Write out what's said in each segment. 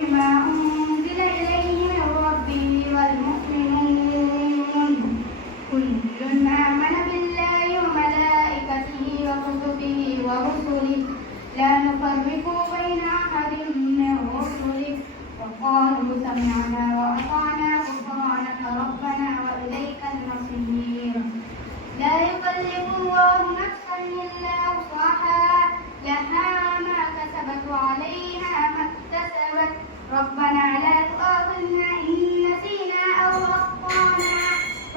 ما أنزل إليه من ربه والمؤمنون كل آمن بالله وملائكته وكتبه ورسله لا نفرق بين أحد من رسله وقالوا سمعنا وأطعنا غفرانك ربنا وإليك المصير لا يكلف الله نفسا إلا وسعها لها ما كسبت وعليها ما اكتسبت ربنا لا تؤاخذنا إن نسينا أو أخطأنا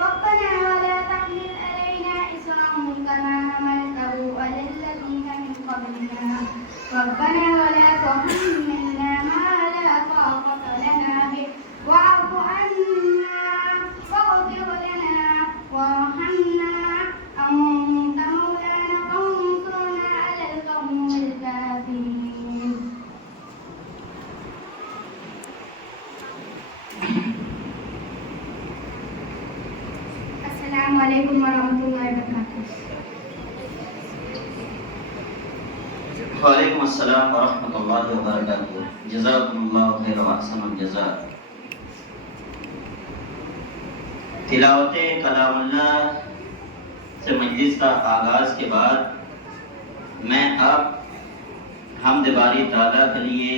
ربنا ولا تحمل علينا إصرا كما حملته على الذين من قبلنا ربنا ولا تحملنا ما لا طاقة لنا به واعف عنا واغفر لنا وارحمنا أنت مولانا فانصرنا على القوم الكافرين. السلام علیکم ورحمۃ اللہ وبرکاتہ. وعلیکم السلام ورحمۃ اللہ وبرکاتہ. جزاکم اللہ خیر و احسن الجزاء. تلاوت کلام اللہ سے مجلس کا آغاز کے بعد میں اب حمد باری تعالیٰ کے لیے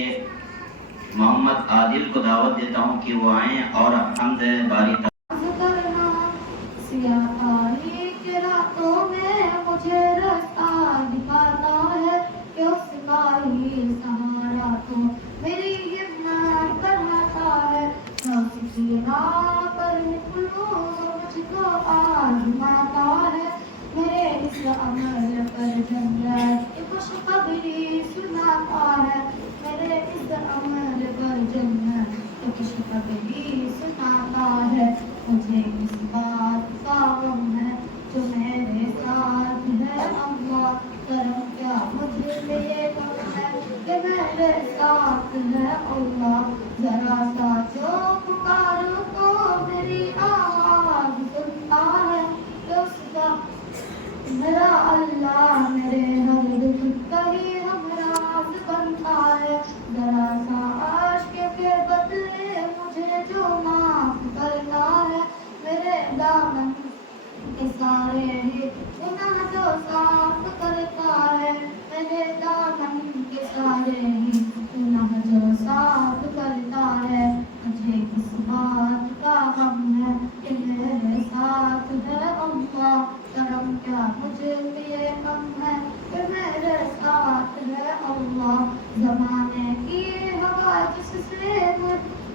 محمد عادل کو دعوت دیتا ہوں کہ وہ آئیں اور حمد باری تعالیٰ راتوں میں مجھے رستہ دکھاتا ہے کہ اس کا ہی سہارا تو میری ہمت بڑھاتا ہے اس کی راہ پر نکلوں مجھ کو آزماتا ہے میرے اس عمل پر جنت کی خوشخبری سناتا ہے میرے اس عمل پر جنت کی خوشخبری سناتا ہے مجھے اس بات کا غم ہے جو میرے ساتھ ہے اللہ کرم کیا مجھے یہ غم ہے کہ میرے ساتھ ہے اللہ ذرا سا جو پکاروں تو میری آواز سنتا ہے اس کا میرا اللہ میرے ہر دکھ کا ہی ہمراز بنتا ہے ذرا سا عشق کے بدلے مجھے جو معاف کرتا ہے میرے دامن کے سارے ہی گناہ جو صاف کرتا ہے میرے دامن کے سارے ہی گناہ جو صاف کرتا ہے مجھے کس بات کا غم ہے کہ میرے ساتھ ہے اللہ کرم کیا مجھے یہ غم ہے کہ میرے ساتھ ہے اللہ زمانے کی ہوا جس سے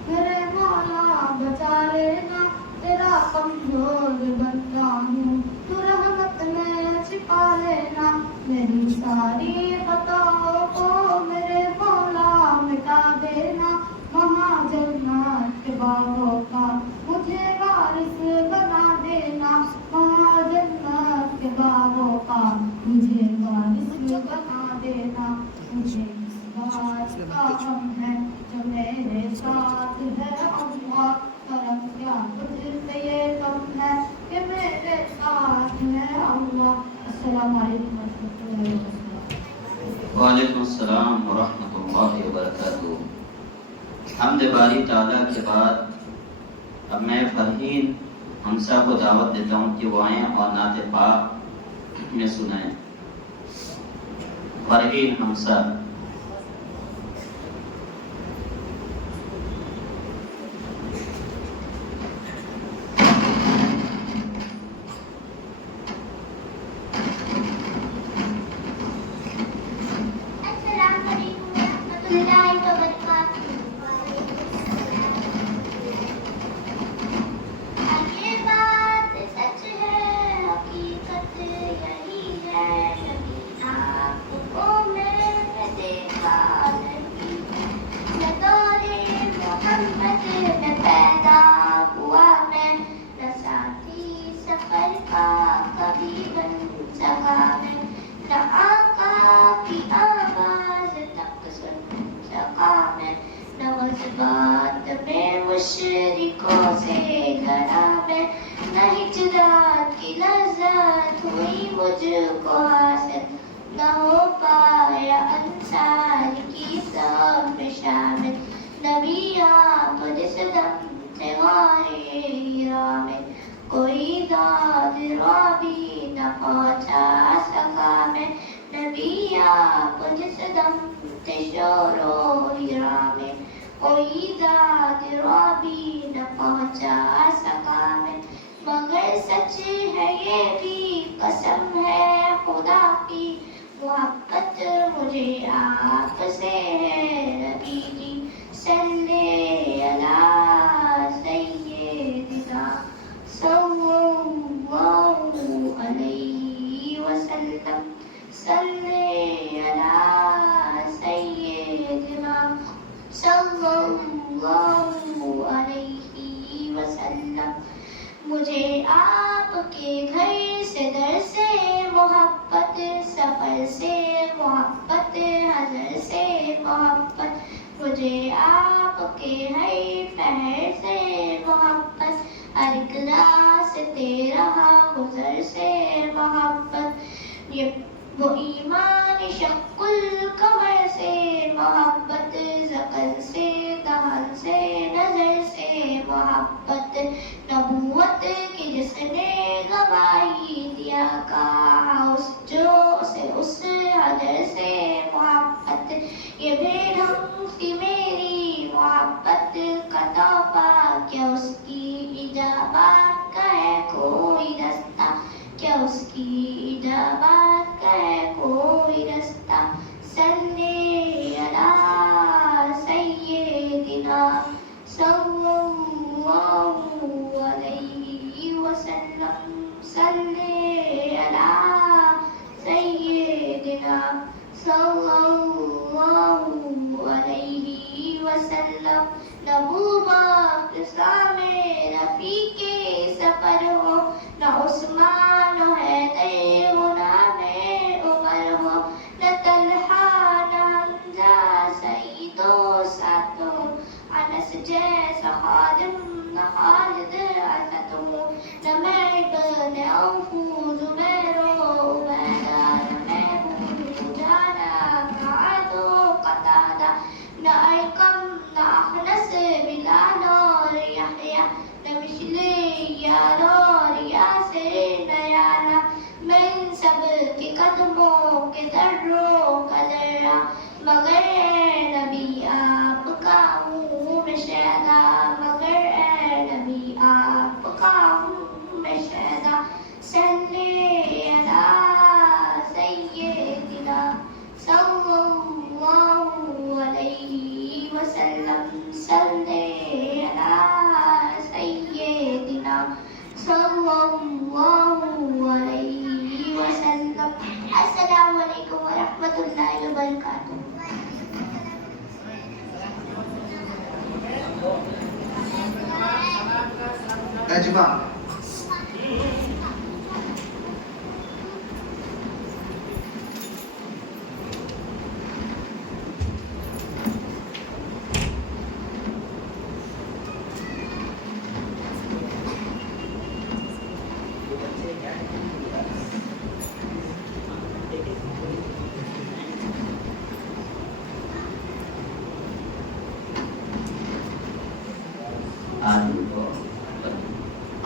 میرے مولا بچا لینا تیرا کمزور بنتا ہوں تو رحمت میں چھپا لینا میری ساری خطاؤں کو میرے مولا مٹا دینا وہاں جنت کے باغوں کا مجھے وارث بنا دینا وہاں جنت کے باغوں کا مجھے وارث بنا دینا مجھے اس بات کا غم ہے جو میرے ساتھ ہے اللہ کرم کیا تجھ سے یہ غم ہے کہ میرے ساتھ ہے اللہ. السلام علیکم ورحمۃ اللہ وبرکاتہ. وعلیکم السلام ورحمۃ اللہ وبرکاتہ. حمد باری تعالیٰ کے بعد اب میں فرحین حمزہ کو دعوت دیتا ہوں کہ وہ آئیں اور نعت پاک میں سنائیں. فرحین حمزہ. مشرقوں سے گھرا میں نہ ہجرات کی لذت ہوئی مجھ کو حاصل نہ ہو پایا انصار کی سب میں شامل نبی آپ جس دم تھے غارِ ہیرا میں، کوئی داد را بھی نہ پہنچا سکا میں، نبی آپ جس دم تھے شور و ہیرا میں، کوئی داد را بھی نہ پہنچا سکا میں، مگر سچ ہے یہ بھی قسم ہے خدا کی، محبت مجھے آپ سے ہے نبی جی، صلی علی سیدنا صلی اللہ علیہ وسلم، صلی علی سیدنا صلی اللہ علیہ وسلم، مجھے آپ کے گھر سے در سے محبت، سفر سے محبت، حضر سے محبت، مجھے آپ کے ہر پہر سے محبت، ہر ایک راستے رہا گزر سے محبت، یہ وہ ایمان شق القمر سے محبت، زقن سے دہن سے نظر سے محبت، نبوت کی جس نے گواہی دیا کہا اس جو سے اس حجر سے محبت، یہ بے ڈھنگ سی میری محبت کا تحفہ، کیا اس کی اجابت کا ہے کوئی رستہ، کیا اس کی اجابت کا ہے کوئی رستہ، صلی علی سیدنا صلی اللہ علیہ وسلم، صلی علی سیدنا صلی اللہ علیہ وسلم، نہ بوبکر سامے رفیق سفر ہو، نہ عثمان و حیدر غلام عمر ہو، نہ طلحہ نہ حمزہ سعید و سعد ہو، انس جیسا خادم نہ خالد اسد ہو، نہ میں ابن عوف زبیر و عبیدہ، نہ میں ہوں جانا سعد و قتادہ، نہ ارقم نہ اخنس بلال اور یحییٰ، نہ مثل یار اور یاسر نہ یارا، میں ان سب کے قدموں کے ذروں کا ذرہ، مگر اے نبی آپ کا ہوں میں شیدا، مگر اے نبی آپ کا ہوں میں شیدا، صلی علی سیدنا صلی اللہ علیہ وسلم، صلی علی سیدنا صلی اللہ علیہ وسلم۔ السلام علیکم ورحمۃ اللہ وبرکاتہ۔ نجمہ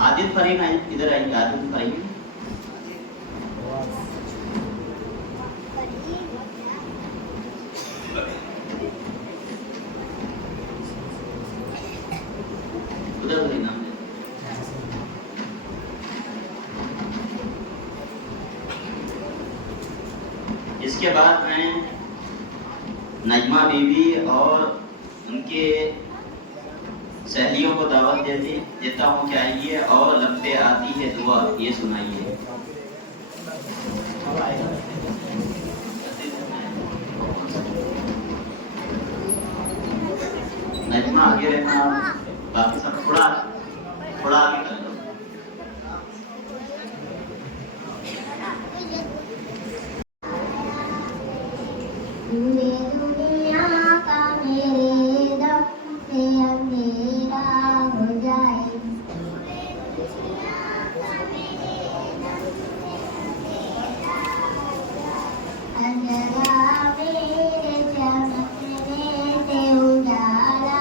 عادل فریم آئیں، ادھر آئیں گے عادل فریم، ادھر نام دے۔ اس کے بعد میں نجمہ بی بی اور ان کے سہیلیوں کو دعوت دیتا ہوں کہ آئیے اور لب پہ آتی ہے دعا یہ سنائیے۔ نجمہ آگے رہنا، باقی سب تھوڑا آگے کر لو۔ دنیا کا میرے دم سے اندھیرا ہو جائے، اندھیرا میرے چمکنے سے اجالا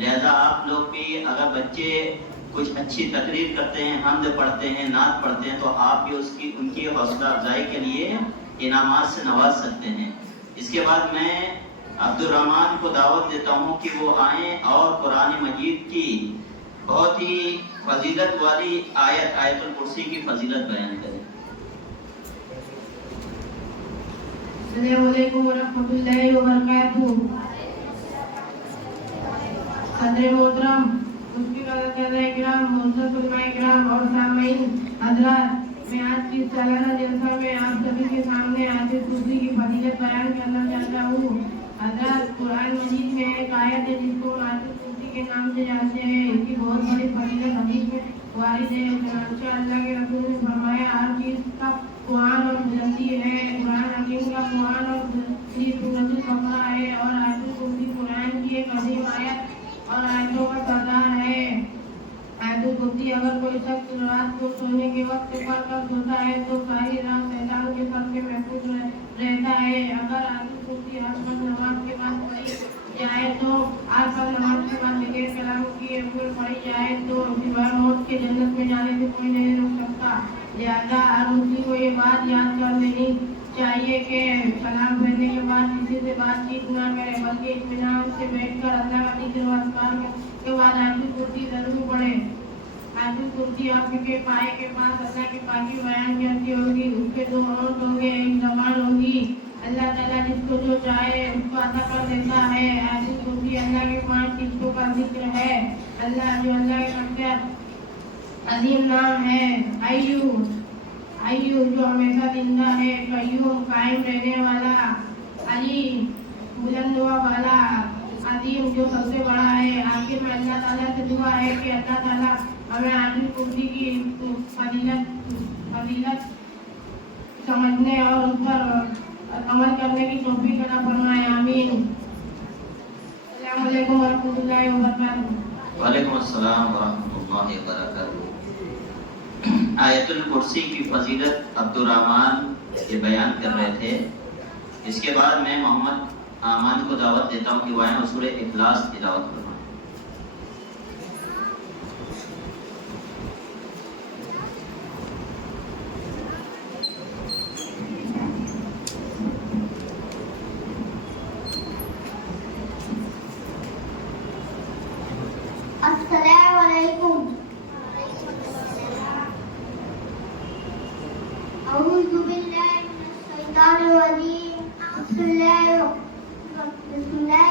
لہذا آپ لوگ بھی اگر بچے کچھ اچھی تقریر کرتے ہیں، حمد پڑھتے ہیں، نعت پڑھتے ہیں، تو آپ بھی ان کی حوصلہ افزائی کے لیے انعامات سے نواز سکتے ہیں۔ اس کے بعد میں عبدالرحمن کو دعوت دیتا ہوں کہ وہ آئیں اور قرآن مجید کی بہت ہی فضیلت والی آیت الکرسی کی فضیلت بیان کریں۔ السلام علیکم ورحمۃ اللہ وبرکاتہ۔ صدر محترم، مفتی کرام، معزز علماء کرام اور سامعین حضرات، میں آج کی سالانہ جلسہ میں آپ سبھی کے سامنے آیت الکرسی کی فضیلت بیان کرنا چاہتا ہوں۔ حضرات، قرآن مجید میں ایک آیت ہے جس کو آیت الکرسی کے نام سے جانتے ہیں، اس کی بہت بڑی فضیلت حدیث میں وارد ہے۔ چنانچہ اللہ کے رسول نے فرمایا، ہر چیز کا قرآن اور بلندی ہے۔ قرآن حکیم کا قرآن اور بلندی سورۃ البقرہ ہے، اور آیت الکرسی قرآن کی ایک عظیم آیت اور آیتوں کا سردار ہے۔ آیت الکرسی اگر کوئی شخص رات کو سونے کے وقت پڑھ کر سوتا ہے تو ساری رات شیطان کے سر سے محفوظ رہتا ہے۔ اگر آیت الکرسی ہر وقت نماز کے بعد پڑھی جائے تو نماز کے بعد بغیر کلام کیے ہوئے پڑھی جائے تو سوائے موت کے جنت میں جانے سے کوئی نہیں روک سکتا۔ لہٰذا ہر مسلم کو یہ بات یاد کر لینی چاہیے کہ سلام پھیرنے کے بعد کسی سے بات چیت نہ کرے، بلکہ اطمینان سے بیٹھ کر اللہ کا ذکر و اذکار کے بعد آیت الکرسی ضرور پڑھے۔ آیت الکرسی آپ کے پائے کے پاس اللہ کی پاکی بیان کرتی ہوگی، اس کے دو ہونٹ ہوں گے، ایک زبان ہوگی۔ اللہ تعالیٰ جس کو جو چاہے اس کو عطا کر دیتا ہے۔ آیت الکرسی اللہ کے 5 چیزوں کا ذکر ہے۔ اللہ کے سب سے عظیم نام ہے ایو جو ہمیشہ زندہ ہے، قیوم قائم رہنے والا، علی بلند والا، عظیم جو سب سے بڑا ہے۔ آخر میں اللہ تعالیٰ سے دعا ہے کہ اللہ تعالیٰ ہمیں آیت الکرسی کی فضیلت سمجھنے اور اس پر عمل کرنے کی توفیق عطا فرمائے، آمین۔ السلام علیکم ورحمۃ اللہ وبرکاتہ۔ وعلیکم السلام ورحمۃ اللہ وبرکاتہ۔ آیت الکرسی کی فضیلت عبدالرحمن یہ بیان کر رہے تھے۔ اس کے بعد میں محمد آمان کو دعوت دیتا ہوں کہ وہ آئیں اور سورہ اخلاص تلاوت فرمائیں۔ السلام علیکم۔ اعوذ باللہ من الشیطان الرجیم۔ بسم اللہ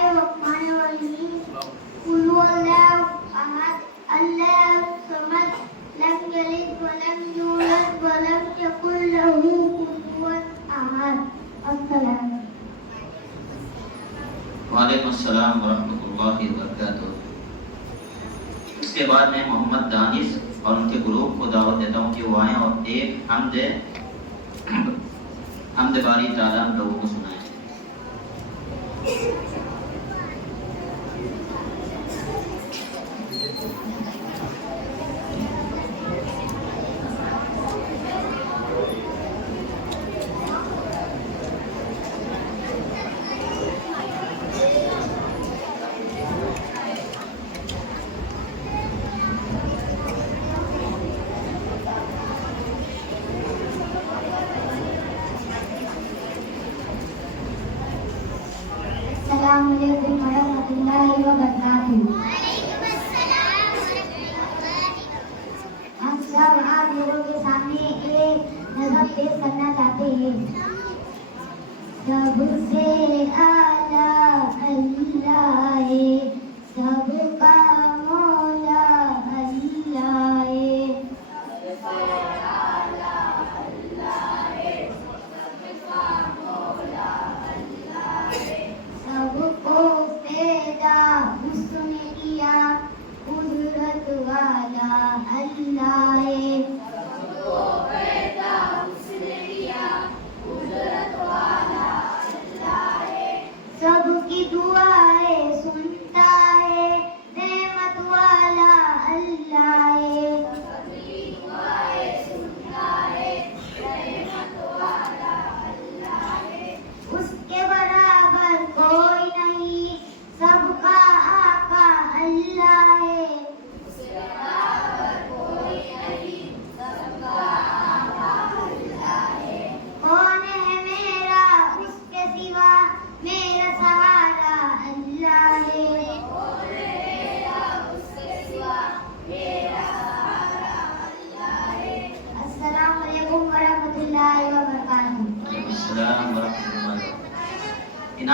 الرحمن الرحیم۔ قل هو اللہ احد اللہ الصمد لم یلد ولم یولد ولم یکن له کفوا احد۔ السلام۔ وعلیکم السلام ورحمۃ اللہ وبرکاتہ۔ اس کے بعد میں محمد دانش اور ان کے گروپ کو دعوت دیتا ہوں کہ وہ آئیں اور ایک حمد باری تعالیٰ ہم لوگوں کو سنائیں۔ السلام علیکم ورحمۃ اللہ وبرکاتہ۔ ہم سب آپ لوگوں کے سامنے ایک نظم پیش کرنا چاہتے ہیں۔ سب سے اعلیٰ اللہ ہے، سب کا مولا اللہ ہے۔ سب کو پیدا اس نے کیا، قدرت والا اللہ ہے۔ سب کی دعائیں سن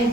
1,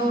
2,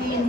3,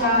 4,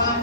5,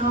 9,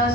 10,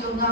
14,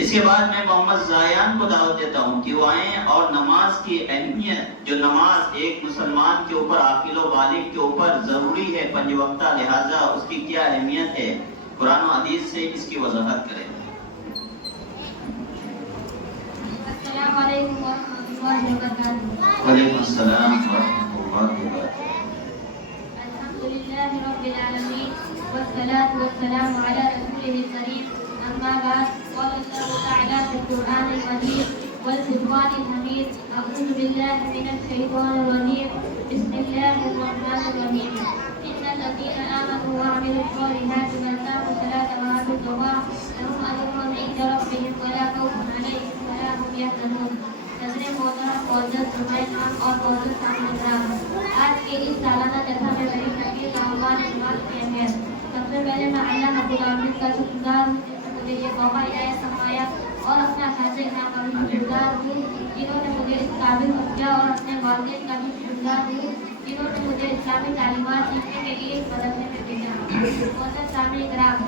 اس کے بعد میں محمد زایان کو دعوت دیتا ہوں کہ وہ آئیں اور نماز کی اہمیت، جو نماز ایک مسلمان کے اوپر، عاقل و بالغ کے اوپر ضروری ہے 5 وقتہ، لہٰذا اس کی کیا اہمیت ہے، قرآن و حدیث سے اس کی وضاحت کریں۔ السلام علیکم ورحمۃ اللہ وبرکاتہ۔ وعلیکم السلام ورحمۃ اللہ وبرکاتہ۔ الحمدللہ رب العالمین والصلاة والسلام علی رسولہ الکریم، اما بعد، قال اللہ تعالی فی القرآن المجید والفرقان الحمید، اعوذ باللہ من الشیطان الرجیم، بسم اللہ الرحمن الرحیم، ان الذین آمنوا وعملوا الصالحات وأقاموا الصلاة وآتوا الزکاة لهم أجرهم عند ربهم ولا خوف علیہم ولا هم يحزنون۔ صدر محترم معزز نمائندگان اور معزز سامعین کرام، آج کے اس سالانہ جلسہ میں میری تقریر کا عنوان نماز کی اہمیت۔ سب سے پہلے میں اللہ رب العالمین کا شکرگزار ہوں جس نے مجھے یہ موقع عنایت فرمایا، اور اپنا خاص انعام کا بھی شکرگزار ہوں جنہوں نے مجھے اس قابل سمجھا، اور اپنے والدین کا بھی شکرگزار ہوں جنہوں نے مجھے اسلامی تعلیمات سیکھنے کے لیے مدرسے میں بھیجا۔ معزز سامعین کرام،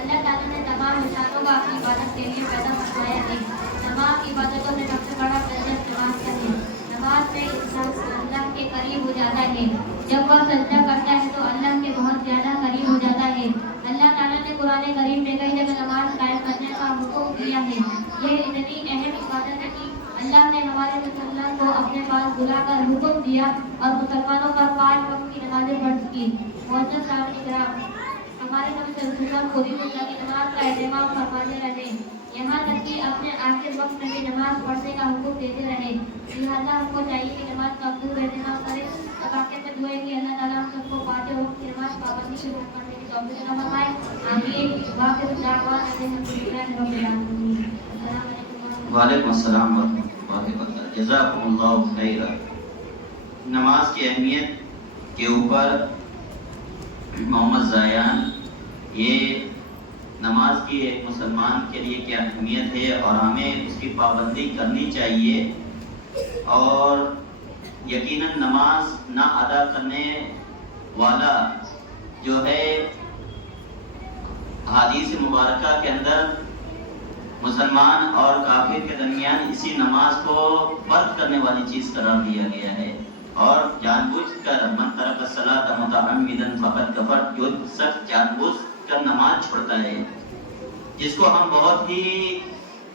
اللہ تعالیٰ نے تمام انسانوں کو اپنی عبادت کے لیے پیدا فرمایا ہے۔ تمام عبادتوں میں سب سے بڑا درجہ نماز کا ہے۔ نماز میں انسان اللہ کے قریب ہو جاتا ہے۔ جب وہ سجدہ کرتا ہے تو اللہ کے بہت زیادہ قریب ہو جاتا ہے۔ اللہ تعالیٰ نے قرآن کریم میں کئی جگہ نماز قائم کرنے کا حکم دیا ہے۔ یہ اتنی اہم عبادت ہے کہ اللہ نے ہمارے مسلمان کو اپنے پاس بلا کر حکم دیا اور مسلمانوں پر 5 وقت کی نمازیں فرض کی۔ معزز سامعین کرام، ہمارے نبی صلی اللہ علیہ وسلم پوری زندگی کی نماز کا اہتمام فرماتے رہے، یہاں تک کہ اپنے آخر وقت میں بھی نماز پڑھنے کا حکم دیتے رہے۔ لہٰذا ہم کو چاہیے کہ نماز کا خوب اہتمام کریں۔ اب آخر میں دعا ہے کہ اللہ تعالیٰ ہم سب کو 5 وقت کی نماز پابندی سے پڑھنے کی توفیق عطا فرمائے۔ آمین۔ واخر دعوانا الحمدللہ رب العالمین۔ السلام علیکم۔ وعلیکم السلام ورحمۃ اللہ وبرکاتہ۔ جزاکم اللہ خیرا۔ نماز کی اہمیت کے اوپر محمد زایان، یہ نماز کی ایک مسلمان کے لیے کیا اہمیت ہے اور ہمیں اس کی پابندی کرنی چاہیے، اور یقیناً نماز نہ ادا کرنے والا جو ہے حدیث مبارکہ کے اندر مسلمان اور کافر کے درمیان اسی نماز کو فرق کرنے والی چیز قرار دیا گیا ہے، اور جان بوجھ کر من ترک الصلاۃ متعمدا فقد کفر، جو شخص جان بوجھ کر نماز چھوڑتا ہے، جس کو ہم بہت ہی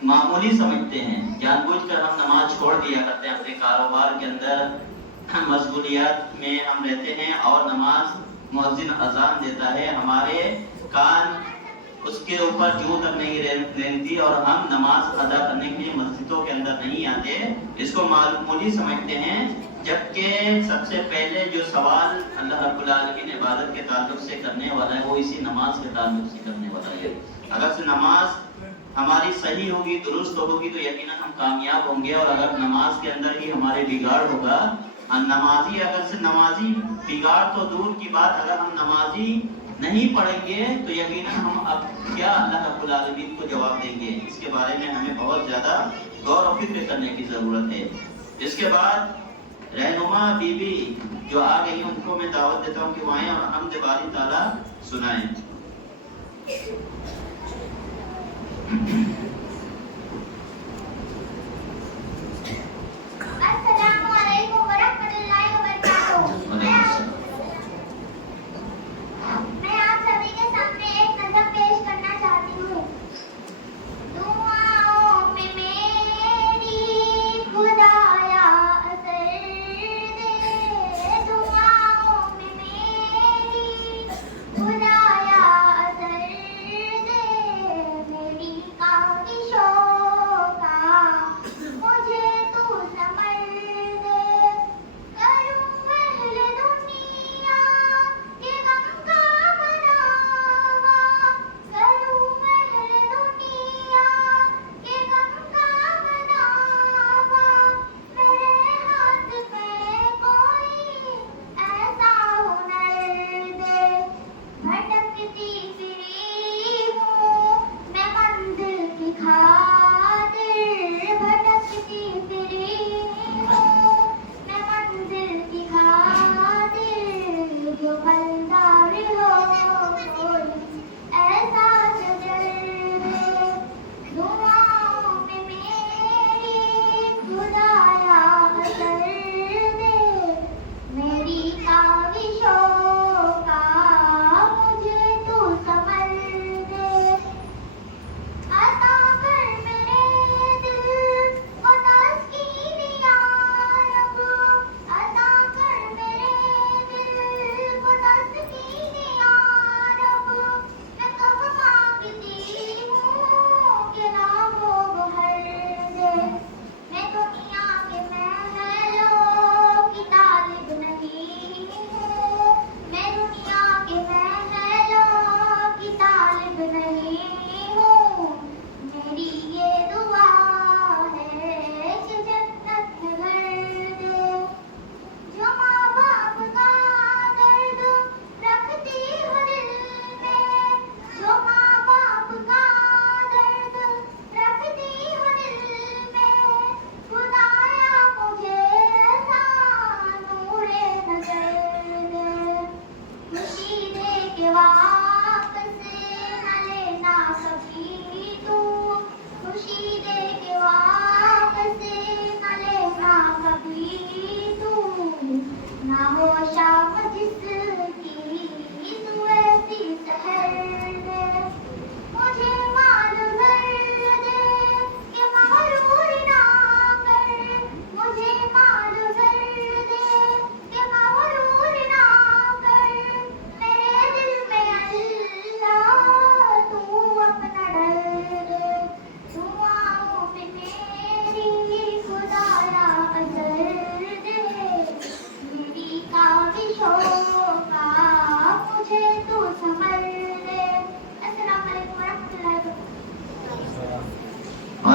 معمولی سمجھتے ہیں، جان بوجھ کر ہم نماز چھوڑ دیا کرتے ہیں، اپنے کاروبار کے اندر مشغولیات میں ہم رہتے ہیں اور نماز مؤذن اذان دیتا ہے، ہمارے کان اس کے اوپر جو تک نہیں رہتی اور ہم نماز ادا کرنے کے لیے مسجدوں کے اندر نہیں آتے، اس کو معمولی سمجھتے ہیں، جبکہ سب سے پہلے جو سوال اللہ رب العالمین عبادت کے تعلق سے کرنے والا ہے وہ اسی نماز کے تعلق سے کرنے والا ہے۔ اگر سے نماز ہماری صحیح ہوگی، درست ہوگی، تو یقیناً ہم کامیاب ہوں گے، اور اگر نماز کے اندر ہی ہمارے بگاڑ ہوگا، نمازی اگر سے نمازی بگاڑ تو دور کی بات، اگر ہم نمازی نہیں پڑھیں گے تو یقیناً ہم اب کیا اللہ رب العالمین کو جواب دیں گے۔ اس کے بارے میں ہمیں بہت زیادہ غور و فکر کرنے کی ضرورت ہے۔ اس کے بعد رہنما بی بی جو آ گئی ان کو میں دعوت دیتا ہوں کہ وہ آئیں اور حمد باری تعالیٰ سنائیں۔ السلام علیکم ورحمۃ اللہ وبرکاتہ۔ میں آپ سبھی کے سامنے ایک نظم پیش کرنا چاہتی ہوں۔ دعاؤں میں میری خدایا اثر دے، دعاؤں میں میری خدایا اثر دے، میری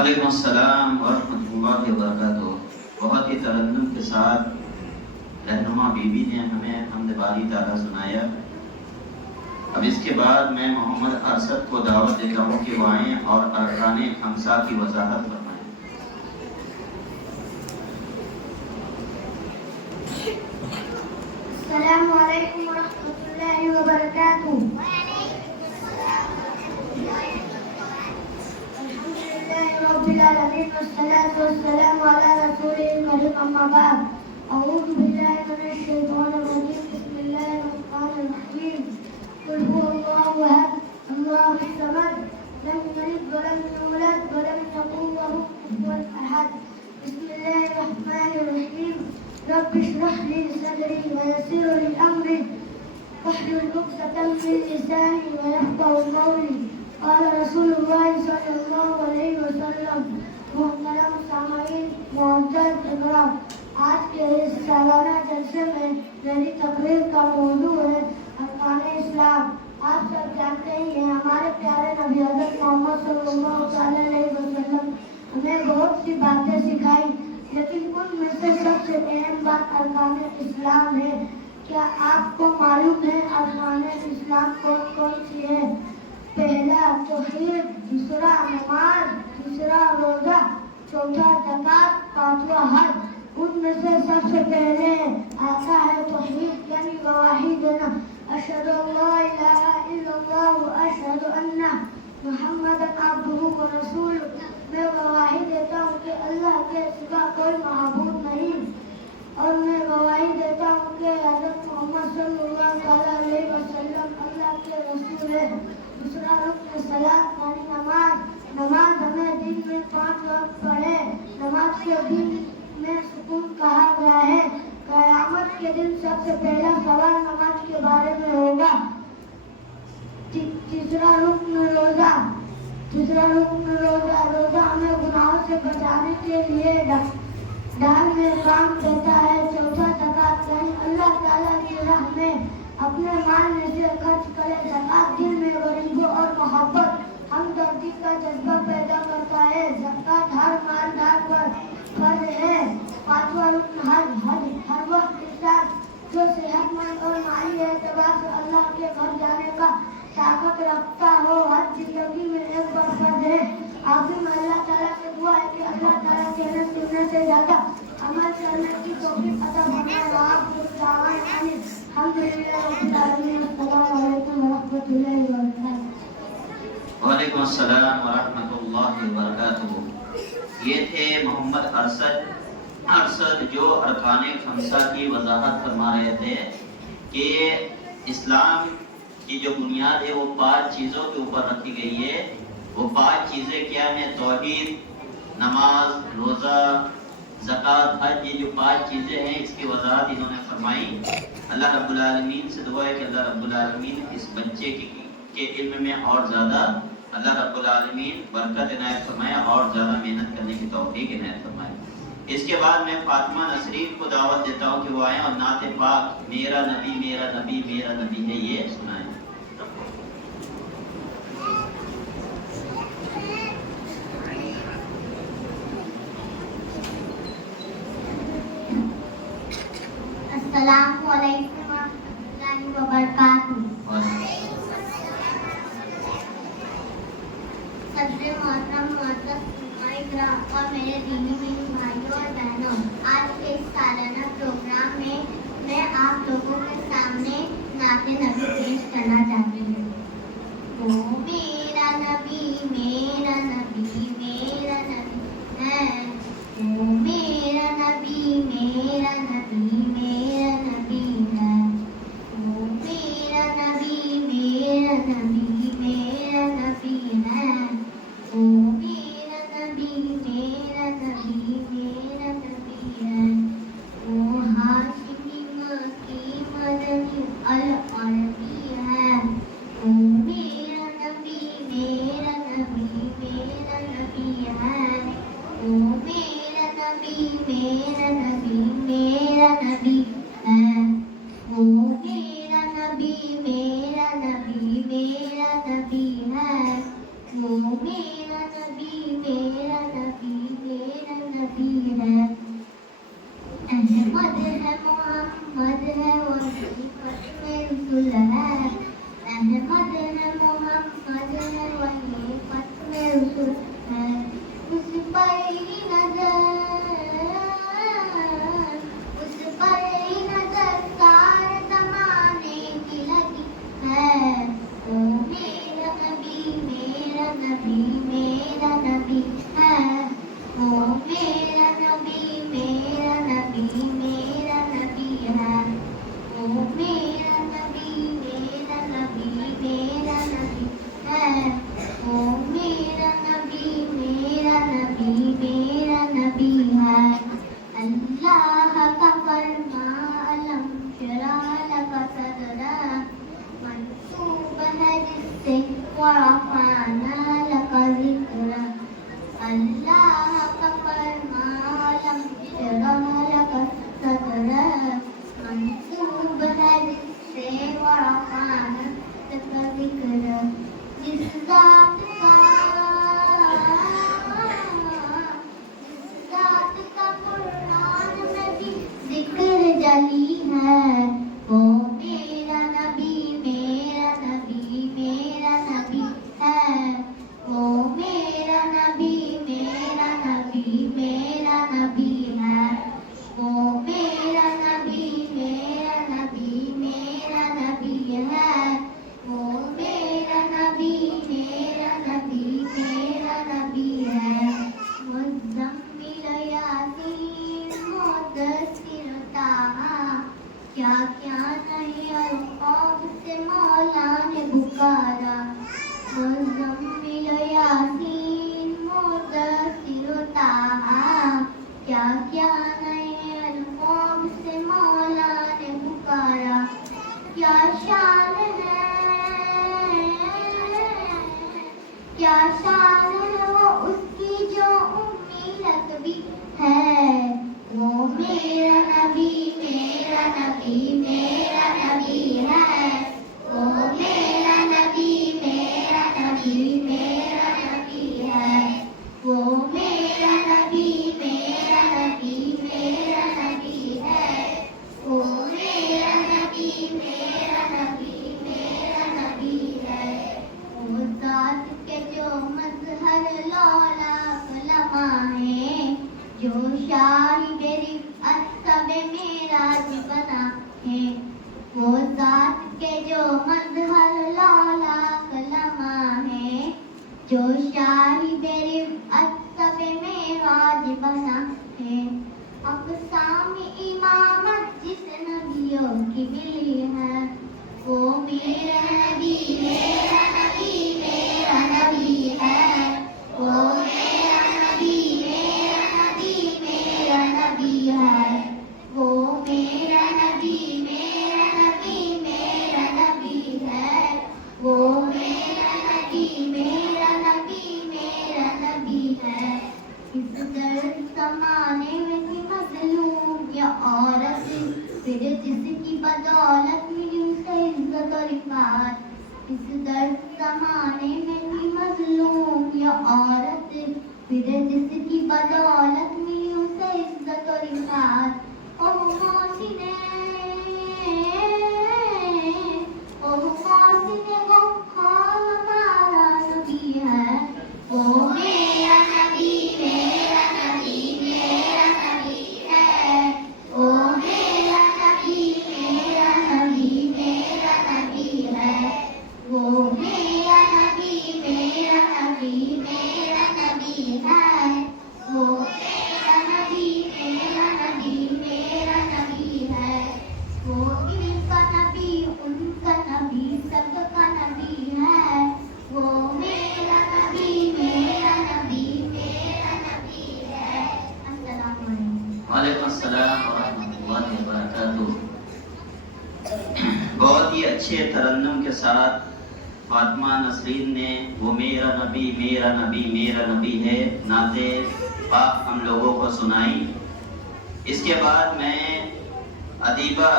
وعلیکم السلام ورحمۃ اللہ وبرکاتہ۔ بہت ہی ترنم کے ساتھ رہنما بیوی نے ہمیں حمد باری تعالیٰ سنایا۔ اب اس کے بعد میں محمد ارشد کو دعوت دیتا ہوں کہ وہ آئیں اور ارکان خمسہ کی وضاحت فرمائیں۔ السلام علیکم ورحمۃ اللہ وبرکاتہ۔ رب العالمين والصلاة والسلام على رسوله الكريم أما بعد أعوذ بالله من الشيطان الرجيم بسم الله الرحمن الرحيم قل هو الله أحد الله الصمد لم يلد ولم يولد ولم يكن له كفوا أحد بسم الله الرحمن الرحيم رب اشرح لي صدري ويسر لي أمري واحلل عقدة من لساني ويفقهوا قولي قال رسول اللہ صلی اللہ علیہ وسلم۔ محترم سامعین، معزز اکرام، آج کے اس سالانہ جلسے میں میری تقریر کا موضوع ہے ارکان اسلام۔ آپ سب جانتے ہی ہیں ہمارے پیارے نبی حضرت محمد صلی اللہ علیہ وسلم ہمیں بہت سی باتیں سکھائی، لیکن ان میں سے سب سے اہم بات ارکان اسلام ہے۔ کیا آپ کو معلوم ہے ارکان اسلام کون کون سی ہے؟ پہلا توحید، دوسرا نماز، تیسرا روزہ، چوتھا زکوٰۃ، پانچواں حج۔ ان میں سے سب سے پہلے آتا ہے توحید یعنی گواہی دینا، اشہد ان لا الہ الا اللہ واشہد ان محمد عبدہ ورسولہ۔ میں گواہی دیتا ہوں کہ اللہ کے سوا کوئی معبود نہیں، اور میں گواہی دیتا ہوں کہ حضرت محمد صلی اللہ علیہ وسلم اللہ کے رسول ہیں۔ دوسرا رکن صلاۃ یعنی نماز۔ نماز ہمیں دن میں 5 وقت پڑھے۔ نماز کے دن میں سکون کہا گیا ہے۔ قیامت کے دن سب سے پہلا سوال نماز کے بارے میں ہوگا۔ تیسرا رکن روزہ۔ روزہ ہمیں گناہوں سے بچانے کے لیے ڈال میں کام دیتا ہے۔ چوتھا زکوٰۃ یعنی اللہ تعالیٰ کی راہ میں اپنے مال میں سے خرچ کرے۔ زکوٰۃ دل میں غریبوں اور محبت ہمدردی کا جذبہ پیدا کرتا ہے۔ زکوٰۃ ہر مالدار پر فرض ہے۔ پانچواں رکن حج۔ ہر وقت کے ساتھ جو صحت مند اور مالی اعتبار سے اللہ کے گھر جانے کا طاقت رکھتا ہو۔ حج زندگی میں ایک بار فرض ہے۔ آخر میں اللہ تعالیٰ سے دعا ہے کہ اللہ تعالیٰ کہنے سننے سے زیادہ عمل کرنے کی توفیق عطا فرمائے۔ وآخر دعوانا الحمدللہ رب العالمین۔ السلام علیکم ورحمۃ اللہ وبرکاتہ۔ وعلیکم السلام ورحمۃ اللہ وبرکاتہ۔ یہ تھے محمد ارشد جو ارکان خمسہ کی وضاحت فرما رہے تھے کہ اسلام کی جو بنیاد ہے وہ 5 چیزوں کے اوپر رکھی گئی ہے۔ وہ 5 چیزیں کیا ہیں؟ توحید، نماز، روزہ، زکوٰۃ، حج۔ یہ جو 5 چیزیں ہیں اس کی وضاحت انہوں نے فرمائی۔ اللہ رب العالمین سے دعا ہے کہ اللہ رب العالمین اس بچے کے علم میں اور زیادہ اللہ رب العالمین برکت عنایت فرمائے اور زیادہ محنت کرنے کی توفیق عنایت فرمائے۔ اس کے بعد میں فاطمہ نسرین کو دعوت دیتا ہوں کہ وہ آئیں اور نعت پاک میرا نبی میرا نبی میرا نبی ہے یہ سنائیں۔ السلام علیکم ورحمۃ اللہ وبرکاتہ۔ صدر محترم اور میرے دینی بھائیوں اور بہنوں، آج کے اس سالانہ پروگرام میں آپ لوگوں کے سامنے نعت نبی پیش کرنا چاہتی ہوں۔ وہ میرا نبی میرا نبی میرا نبی ہے، وہ میرا نبی میرا نبی میرا نبی ہے، وہ میرا نبی میرا نبی میرا نبی ہے، وہ میرا نبی میرا نبی میرا نبی ہے، وہ ہاشمی مکی مدنی العربی ہے، وہ میرا نبی میرا نبی میرا نبی ہے، وہ میرا نبی میرا نبی میرا نبی ہے، وہ میرا نبی میرا نبی میرا نبی ہے، وہ میرا نبی میرا ذکر ہے اس پر ہی نظر، اس پر ہی نظر سارے زمانے کی لگی ہے۔ او میرا نبی میرا نبی میرا نبی ہے، او میرا نبی میرا نبی میرا نبی ہے، او میرا نبی میرا نبی میرا نبی ہے، او میرا نبی میرا نبی میرا نبی ہے۔ اللہ کا فرمان علم شرح لک صدرک، منصوب ہے جس سے ورفعنا لک ذکرک۔ اللہ کا فرمان علم شرح لک صدرک، منصوب ہے جس سے ورفعنا لک ذکرک۔ جس ذات کا قرآن میں بھی ذکر جلی ہے، وہ میرا نبی میرا نبی میرا نبی ہے، وہ میرا نبی میرا نبی میرا نبی ہے، وہ میرا نبی میرا نبی میرا نبی ہے، وہ میرا نبی میرا نبی میرا نبی ہے۔ مزمل یاسین مدثر طٰہٰ، کیا کیا نہیں القاب سے مولا نے پکارا۔ مزمل یاسین مدثر طٰہٰ، کیا کیا نہیں القاب سے مولا نے پکارا۔ کیا شان ہے، کیا شان ہے وہ اس کی جو امیت بھی ہے، وہ میرا نبی میرا نبی میرا نبی ہے، وہ میرا نبی میرا نبی میرا نبی ہے، وہ میرا نبی میرا نبی میرا نبی ہے، وہ میرا نبی میرا نبی میرا نبی ہے۔ وہ ذات کے جو مظہر لولاک لمحہ ہے، جو شاہد رفعت سب معراج بنا ہے، وہ ذات کے جو مظہر لولاک لمحہ ہے، جو شاہد رفعت سب معراج بنا ہے۔ اقسام امامت جس نبیوں کی ملی ہے، وہ میرا نبی میرا نبی میرا نبی ہے، وہ میرا نبی میرا نبی میرا نبی ہے، وہ میرا نبی میرا نبی میرا نبی ہے، وہ میرا نبی میرا نبی میرا نبی ہے۔ اس درد زمانے میں تھی مظلوم یا عورت، پھر جس کی بدولت ملی اسے عزت و رفعت۔ اس درد زمانے میں تھی مظلوم یا عورت، پھر جس کی بدولت ملی اسے عزت و رفعت۔ او محسن غفار ہمارا نبی ہے، وہ میرا نبی میرا نبی میرا نبی ہے، وہ میرا نبی میرا نبی میرا نبی ہے، وہ میرا نبی میرا نبی میرا نبی ہے، وہ میرا نبی میرا نبی میرا نبی ہے، وہ ان کا نبی ان کا نبی سب کا نبی ہے، وہ میرا نبی میرا نبی میرا نبی ہے۔ السلام علیکم۔ وعلیکم السلام ورحمۃ اللہ وبرکاتہ۔ بہت ہی اچھے ترنم کے ساتھ فاطمہ نسرین نے وہ میرا نبی میرا نبی میرا نبی ہے نعت پاک ہم لوگوں کو سنائی۔ اس کے بعد میں ادیبہ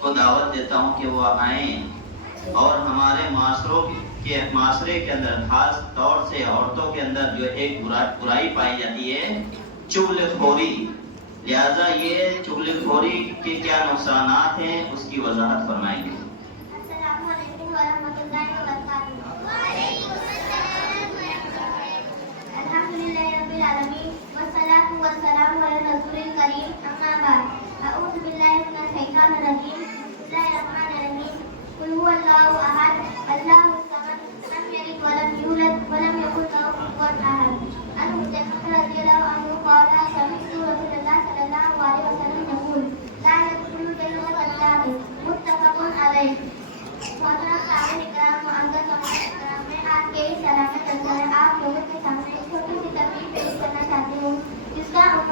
کو دعوت دیتا ہوں کہ وہ آئیں اور ہمارے معاشرے کے اندر خاص طور سے عورتوں کے اندر جو ایک برائی پائی جاتی ہے چغل خوری، لہذا یہ چغل خوری کے کیا نقصانات ہیں اس کی وضاحت فرمائیں گے۔ السلام علیکم ورحمۃ اللہ وبرکاتہ۔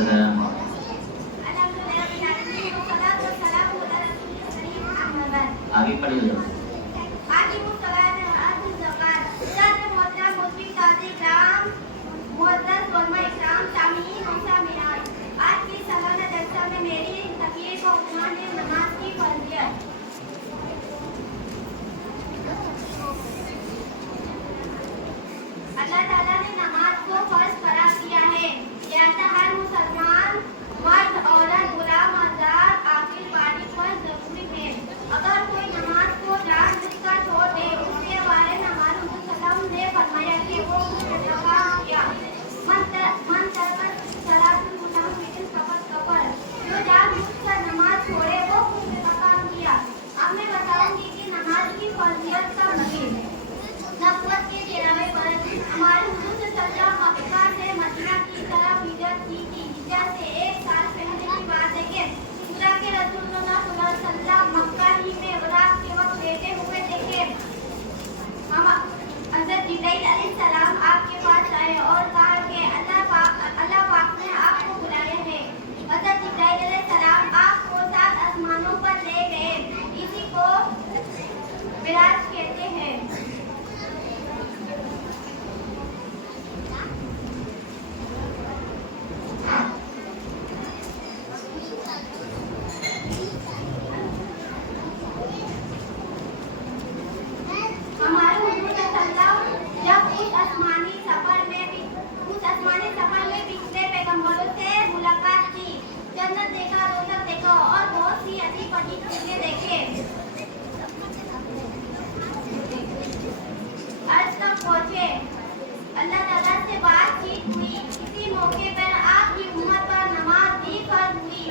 السلام آگے پڑھی ہو آج کی سالانہ جلسہ میں میری تقریر کا عنوان ہے نماز کی فرضیت۔ اللہ تعالیٰ نے نماز کو فرض قرار دیا ہے، لہذا ہر مسلمان مرد، عورت، غلام، آزاد، عاقل، بالغ پر ضروری ہے۔ اگر کوئی نماز کو جان بوجھ کر چھوڑ دے، اس کے بارے میں ہمارے وسلم نے فرمایا کہ وہ کام کیا۔ من ترک صلاۃ المتعمد فقط کفر، جو جان بوجھ کر نماز چھوڑے وہ کام کیا۔ اب میں بتاؤں گی کہ نماز کی فرضیت کا مزید نبوت کے گراوے پر ہمارے حضور صلی اللہ علیہ وسلم مکہ سے مدینہ کی طرف ہجرت کی تھی۔ ہجرت سے 1 سال پہلے کی بات ہے کہ ہجرت کے رسول اللہ صلی اللہ علیہ وسلم مکہ ہی میں رات کے وقت لیٹے ہوئے دیکھے۔ ہم حضرت جبرائیل علیہ السلام آپ کے پاس آئے اور کہا کہ اللہ پاک نے آپ کو بلایا ہے۔ حضرت جبرائیل علیہ السلام آپ کو 7 آسمانوں پر لے گئے، اسی کو معراج کہتے ہیں۔ ہمارے حضور صلی اللہ علیہ وسلم جب اس آسمانی سفر میں پچھلے پیغمبروں سے ملاقات کی، جنت دیکھا، دوزخ دیکھا اور بہت سی عجیب عجیب چیزیں دیکھے۔ عرش تک پہنچے، اللہ تعالیٰ سے بات چیت ہوئی۔ اسی موقع پر آپ کی امت پر نماز بھی فرض ہوئی۔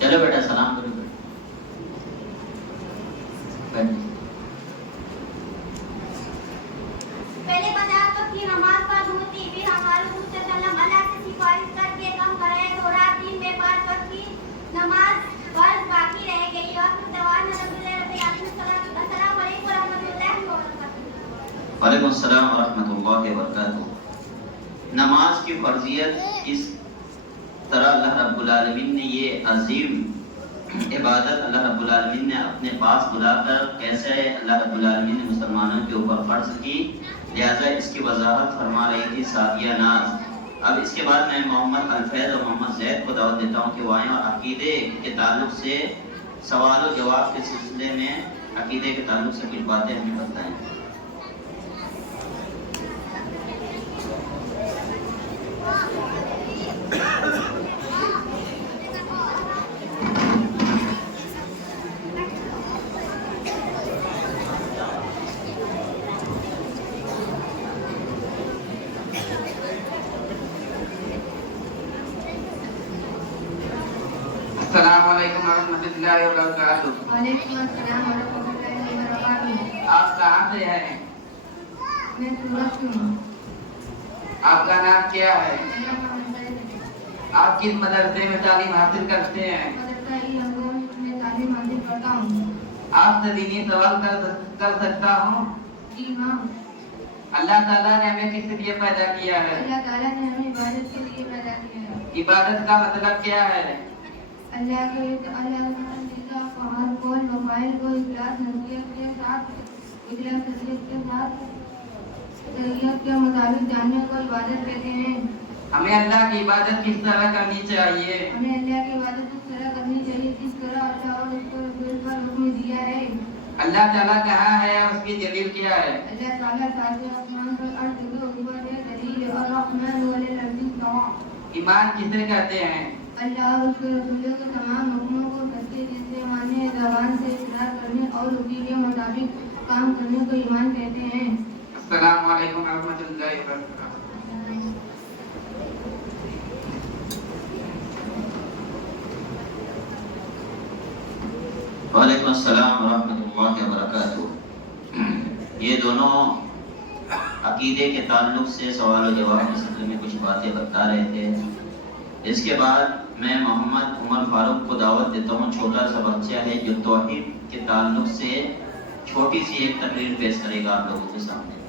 چلو بیٹا سلام کرو پہلے 50 وقت کی نماز فرض ہوتی، پھر ہمارے حضور صلی اللہ علیہ وسلم اللہ سے سفارش کر کے کم کرائے تو رات 3 میں 5 وقت کی نماز فرض باقی رہ گئی۔ السلام علیکم ورحمۃ اللہ وبرکاتہ۔ وعلیکم السلام ورحمۃ اللہ وبرکاتہ۔ نماز کی فرضیت اس طرح اللہ رب العالمین نے یہ عظیم عبادت اللہ رب العالمین نے اپنے پاس بلا کر کیسے اللہ رب العالمین نے مسلمانوں کے اوپر فرض کی، لہذا اس کی وضاحت فرما رہی تھی سعدیہ ناز۔ اب اس کے بعد میں محمد الفیض اور محمد زید کو دعوت دیتا ہوں کہ وہ آئیں اور عقیدے کے تعلق سے سوال و جواب کے سلسلے میں عقیدے کے تعلق سے کچھ باتیں ہمیں بتائیں۔ السلام علیکم ورحمۃ اللہ وبرکاتہ۔ وعلیکم السلام ورحمۃ اللہ وبرکاتہ۔ آپ کہاں سے ہیں؟ میں سورت سے ہوں۔ آپ کا نام کیا ہے؟ میرا نام ہے۔ آپ کس مدرسے میں تعلیم حاصل کرتے ہیں؟ مدرسہ میں تعلیم حاصل کرتا ہوں۔ آپ سے دینی سوال کر سکتا ہوں؟ جی ہاں۔ اللہ تعالیٰ نے ہمیں کس لیے پیدا کیا ہے؟ اللہ تعالیٰ نے ہمیں عبادت کے لیے پیدا کیا ہے۔ عبادت کا مطلب کیا ہے؟ اللہ کو ہر قول و فعل کو اخلاص نصیحت کے ساتھ شریعت کے مطابق جاننے کو عبادت کہتے ہیں۔ ہمیں اللہ کی عبادت کس طرح کرنی چاہیے؟ ہمیں اللہ کی عبادت اس طرح کرنی چاہیے جس طرح اللہ اور اس کو رسول پر حکم دیا ہے۔ اللہ تعالیٰ کہاں ہے اور اس کی دلیل کیا ہے؟ اللہ تعالیٰ ساتھ آسمان پر عرش کے اوپر ہے، دلیل اور رحمان والے لفظ سوا۔ ایمان کسے کہتے ہیں؟ اللہ اور اس کے رسولوں کے تمام حکموں کو سچے دل سے ماننے، زبان سے اقرار کرنے اور اسی کے مطابق کام کرنے کو ایمان کہتے ہیں۔ السلام علیکم ورحمۃ اللہ وبرکاتہ۔ وعلیکم السلام ورحمۃ اللہ وبرکاتہ۔ یہ دونوں عقیدے کے تعلق سے سوال و جواب کے سلسلے میں کچھ باتیں بتا رہے تھے۔ اس کے بعد میں محمد عمر فاروق کو دعوت دیتا ہوں، چھوٹا سا بچہ ہے جو توحید کے تعلق سے چھوٹی سی ایک تقریر پیش کرے گا آپ لوگوں کے سامنے۔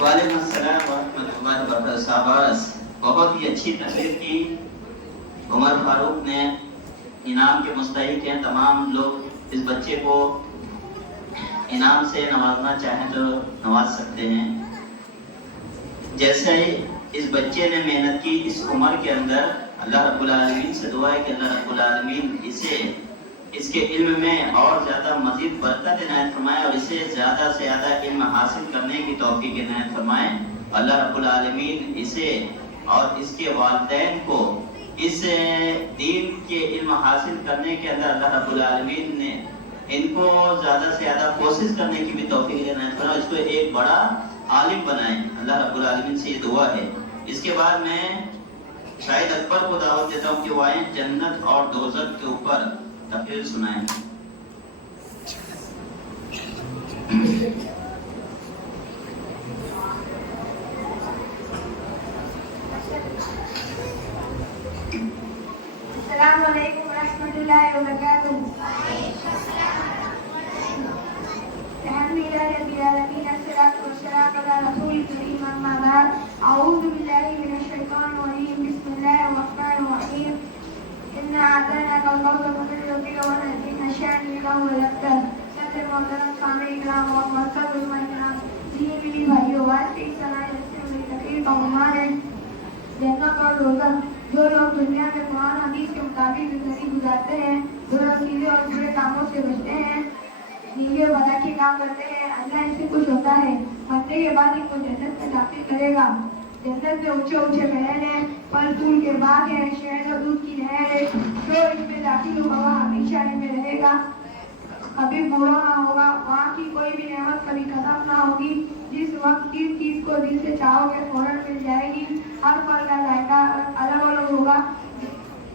وعلیکم السلام ورحمۃ اللہ وبرکاتہ۔ شاباش، بہت ہی اچھی تقریر کی۔ عمر فاروق نے انعام کے مستحق ہیں، تمام لوگ اس بچے کو انعام سے نوازنا چاہیں تو نواز سکتے ہیں۔ جیسے اس بچے نے محنت کی اس عمر کے اندر، اللہ رب العالمین سے دعا ہے کہ اللہ رب العالمین اسے اس کے علم میں اور زیادہ مزید برکت عنایت فرمائے اور اسے زیادہ سے زیادہ علم حاصل کرنے کی توفیق عنایت فرمائے۔ اللہ رب العالمین اسے اور اس کے والدین کو اس دین کے علم حاصل کرنے کے اندر اللہ رب العالمین نے ان کو زیادہ سے زیادہ کوشش کرنے کی بھی توفیق عنایت فرمائے، اس کو ایک بڑا عالم بنائیں۔ اللہ رب العالمین سے یہ دعا ہے۔ اس کے بعد میں شاہد اکبر کو دعوت دیتا ہوں کہ وہ آئیں، جنت اور دوزخ کے اوپر تقریر سنائیں۔ السلام علیکم ورحمۃ اللہ وبرکاتہ۔ الحمدللہ رب العالمین، الصلاۃ والسلام علی رسول کریم، اما بعد، اعوذ باللہ من الشیطان الرجیم، بسم اللہ الرحمن الرحیم، انا اعطیناک الکوثر فصل لربک وانحر شانئک هو الابتر۔ سب محترم سامعین کرام اور معزز علماء کرام، دینی میری بھائیوں، آج کی اس سالانہ جلسے میں تقریر کا عنوان ہے جنت اور دوزخ۔ جو لوگ دنیا میں قرآن حدیث کے مطابق زندگی گزارتے ہیں، برے سیدھے اور برے کاموں سے بچتے ہیں، نیک بھلا کے کام کرتے ہیں، اللہ ان سے خوش ہوتا ہے، مرنے کے بعد ان کو جنت میں داخل کرے گا۔ جنت میں اونچے اونچے محل ہیں، پھل پھول کے باغ ہیں، شہد اور دودھ کی نہر ہے، جو اس میں داخل ہوا وہ ہمیشہ ان میں رہے گا، کبھی بوڑھا نہ ہوگا، وہاں کی کوئی بھی نعمت کبھی ختم نہ ہوگی، جس وقت جس چیز کو دل سے چاہو گے فوراً مل جائے گی، ہر پل کا ذائقہ الگ الگ ہوگا،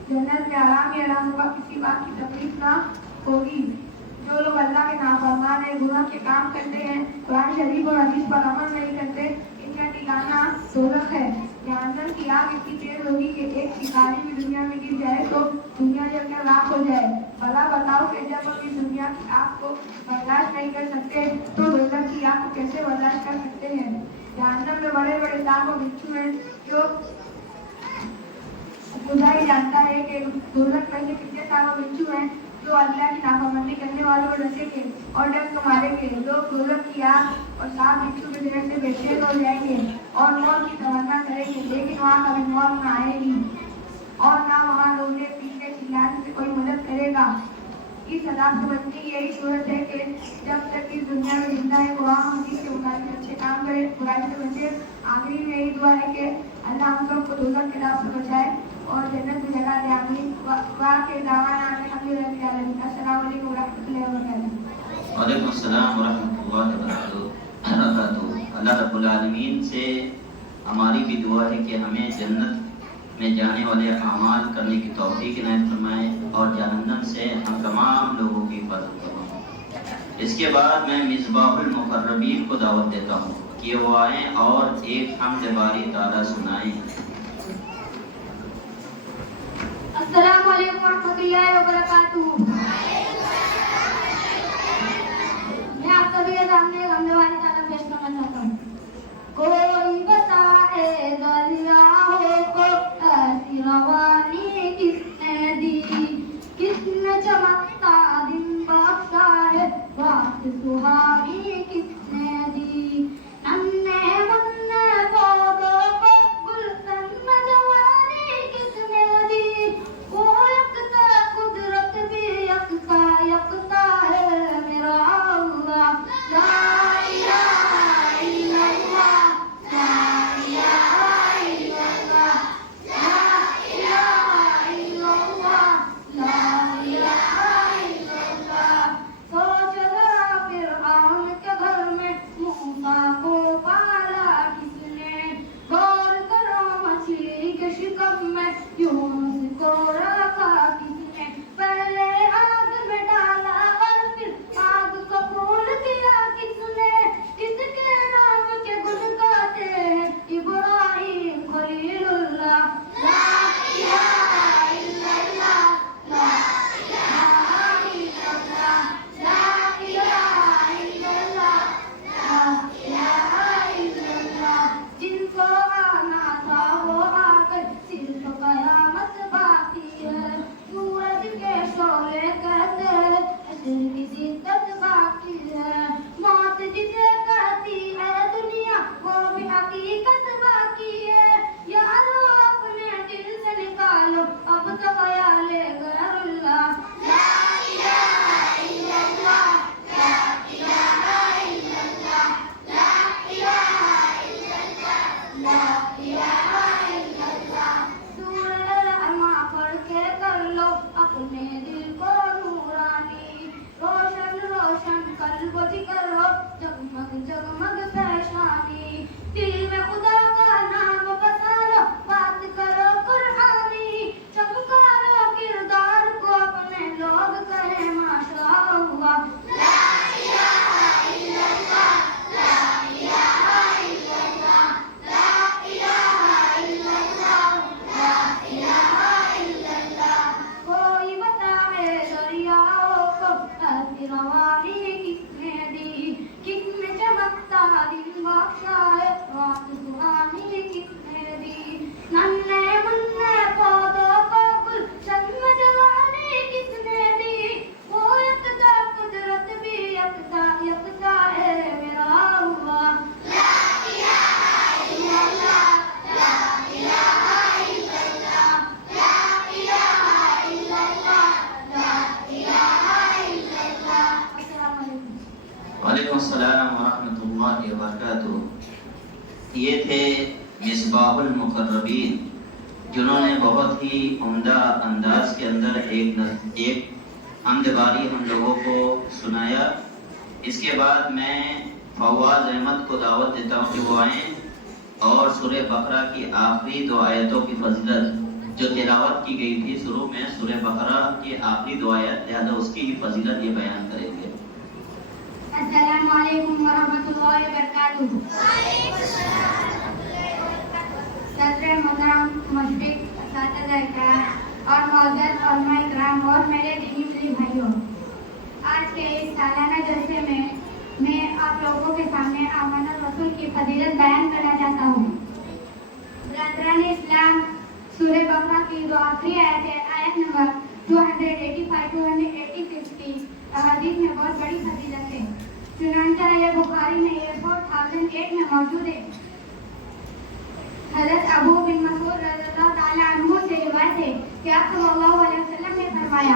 جنت میں آرام ہی آرام ہوگا، کسی بات کی تکلیف نہ ہوگی۔ جو لوگ اللہ کے نافرمان ہیں، گناہ کے کام کرتے ہیں، قرآن شریف اور حدیث پر عمل نہیں کرتے، ان کا ٹھکانہ دوزخ ہے۔ جہنم کی آگ اتنی تیز ہوگی کہ ایک شکاری بھی دنیا میں گر جائے تو دنیا جل کر راکھ ہو جائے۔ بھلا بتاؤ کہ جب ہم اس دنیا کی آگ کو برداشت نہیں کر سکتے تو دوزخ کی آگ کو کیسے برداشت کر سکتے ہیں؟ جہنم میں بڑے بڑے سانپ اور بچھو ہیں، جو خدا ہی جانتا ہے کہ دوزخ میں سے کتنے سانپ اور بچھو ہیں جو اللہ کی نافرمانی کرنے والوں کو ڈسیں گے اور ڈس کو ماریں گے۔ لوگ دوزخ کی آگ اور سانپ بچھو کے ڈر سے بے چین ہو جائیں گے اور موت کی تمنا کریں گے، لیکن وہاں کبھی موت نہ آئے گی اور نہ وہاں رونے پیٹنے چلانے سے کوئی مدد کرے گا۔ کی سزا سے بچنے کی یہی صورت ہے کہ جب تک اس دنیا میں زندہ ہے قرآن حدیث کے مطابق اچھے کام کرے، برائی سے بچے. آخری میں یہی دعا ہے کہ اللہ ہم سب کو دوزخ کے راہ سے بچائے اور جنت میں جگہ دے. آمین. واخر دعوانا الحمدللہ رب العالمین. السلام علیکم ورحمۃ اللہ وبرکاتہ. وعلیکم السلام ورحمۃ اللہ وبرکاتہ. اللہ رب العالمین سے ہماری بھی دعا ہے کہ ہمیں جنت میں جانے والے اعمال کرنے کی توفیق عنایت فرمائے اور جہنم سے ہم تمام لوگوں کی حفاظت فرمائے. اس کے بعد میں مصباح المقربین کو دعوت دیتا ہوں کہ وہ آئیں اور ایک حمد باری تعالیٰ سنائیں. السلام علیکم ورحمۃ اللہ وبرکاتہ. میں آپ سبھی کے سامنے حمد باری تعالیٰ پیش کرنا چاہتا ہوں. کوئی بتائے دریاؤں کو ایسی روانی کس نے دی، کس نے چمکتا دن بخشا ہے رات سہانی کس نے دی. ننھے منھے پودوں کو گلشن میں جوانی کس نے دی. وہ یکتا قدرت بھی یکتا یکتا ہے میرا اللہ. لا الہ الا اللہ، لا الہ الا اللہ، لا الہ الا اللہ، لا الہ الا اللہ. سوچ ذرا فرعون کے گھر میں موسیٰ کو پالا کس نے. غور کرو مچھلی کے شکم میں یونس کو رکھا کس نے. پہلے آگ میں ڈالا اور پھر آگ کو پھول کیا کس نے. کس کے نام کے گن گاتے ہیں ابراہیم خلیل اللہ. لا الہ الا اللہ، لا الہ الا اللہ، لا الہ الا اللہ، لا الہ الا اللہ. جن کو آنا تھا وہ آ گئے، صرف قیامت باقی ہے. سورج کے شعلے کہتے ہیں عصر کی شدت باقی ہے. موت جسے کہتی ہے دنیا وہ بھی حقیقت باقی ہے. یارو اپنے دل سے نکالو اب تو خیال غیر اللہ. لا الہ الا اللہ، لا الہ الا اللہ، لا الہ الا اللہ، لا الہ الا اللہ. سورہ رحمہ پڑھ کے کر لو اپنے دل کو نورانی. روشن روشن قلب و جگر ہو جگمگ جگمگ پیشانی. دل میں خدا کا نام بسا لو بات کرو قرآنی. چمکا لو کردار کو اپنے لوگ کہیں ماشاء اللہ. لا الہ الا اللہ، لا الہ الا اللہ، لا الہ الا اللہ، لا الہ الا اللہ. کوئی بتائے دریاؤں کو ایسی روانی کس نے دی، کس نے چمکتا دن بخشا ہے رات سہانی کس نے دی. ننھے منھے پودوں کو گلشن میں جوانی کس نے دی. وہ یکتا قدرت بھی یکتا یکتا ہے میرا اللہ. لا الہ الا اللہ، لا الہ الا اللہ، لا الہ الا اللہ، لا الہ الا اللہ. السلام علیکم. وعلیکم السلام ورحمۃ اللہ وبرکاتہ. یہ تھے مصباح المقربین جنہوں نے بہت ہی عمدہ انداز کے اندر ایک حمد باری ہم لوگوں کو سنایا. اس کے بعد میں فواز احمد کو دعوت دیتا ہوں کہ وہ آئیں اور سورہ بقرہ کی آخری دو آیتوں کی فضیلت جو تلاوت کی گئی تھی شروع میں سورہ بقرہ کی آخری دو آیت لہذا اس کی فضیلت یہ بیان کریں گے. السلام علیکم ورحمۃ اللہ وبرکاتہ. صدر محترم مشرق اساتذہ اکرام اور معزز علماء اکرام اور میرے دینی ملی بھائیوں، آج کے اس سالانہ جلسے میں آپ لوگوں کے سامنے آمن الرسول کی فضیلت بیان کرنا چاہتا ہوں. برادران اسلام، سورہ بقرہ کی جو آخری آیت ہے آیت نمبر 285 کی احادیث میں بہت بڑی فضیلت ہے. چنانچہ یہ بخاری میں 4008 میں موجود ہے. حضرت ابو بن مسعود رضی اللہ تعالیٰ عنہ سے روایت ہے کہ آپ صلی اللہ علیہ وسلم نے فرمایا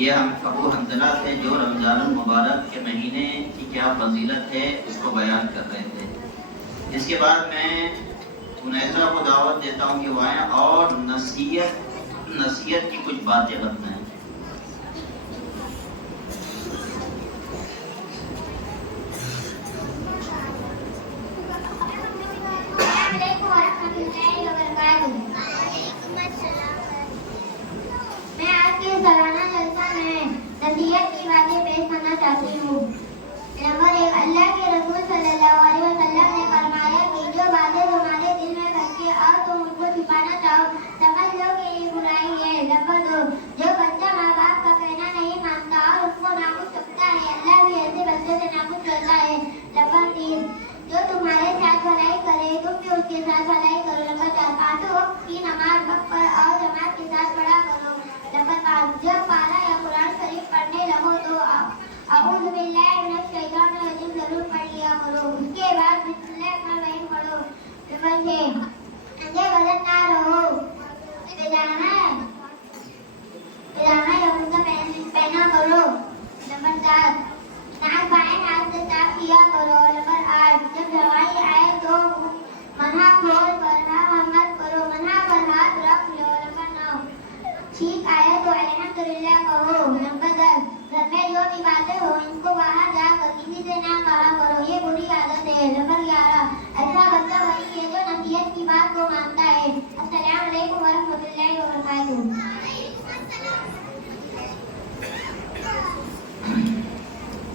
یہ ہم ابو حنظلہ تھے جو رمضان المبارک کے مہینے کی کیا فضیلت ہے اس کو بیان کر رہے تھے۔ اس کے بعد میں انیسہ کو دعوت دیتا ہوں کہ وہ آئیں اور نصیحت کی کچھ باتیں بتائیں۔ میں آج کے سالانہ جلسہ میں نصیحت کی باتیں پیش کرنا چاہتی ہوں۔ نمبر 1، اللہ کے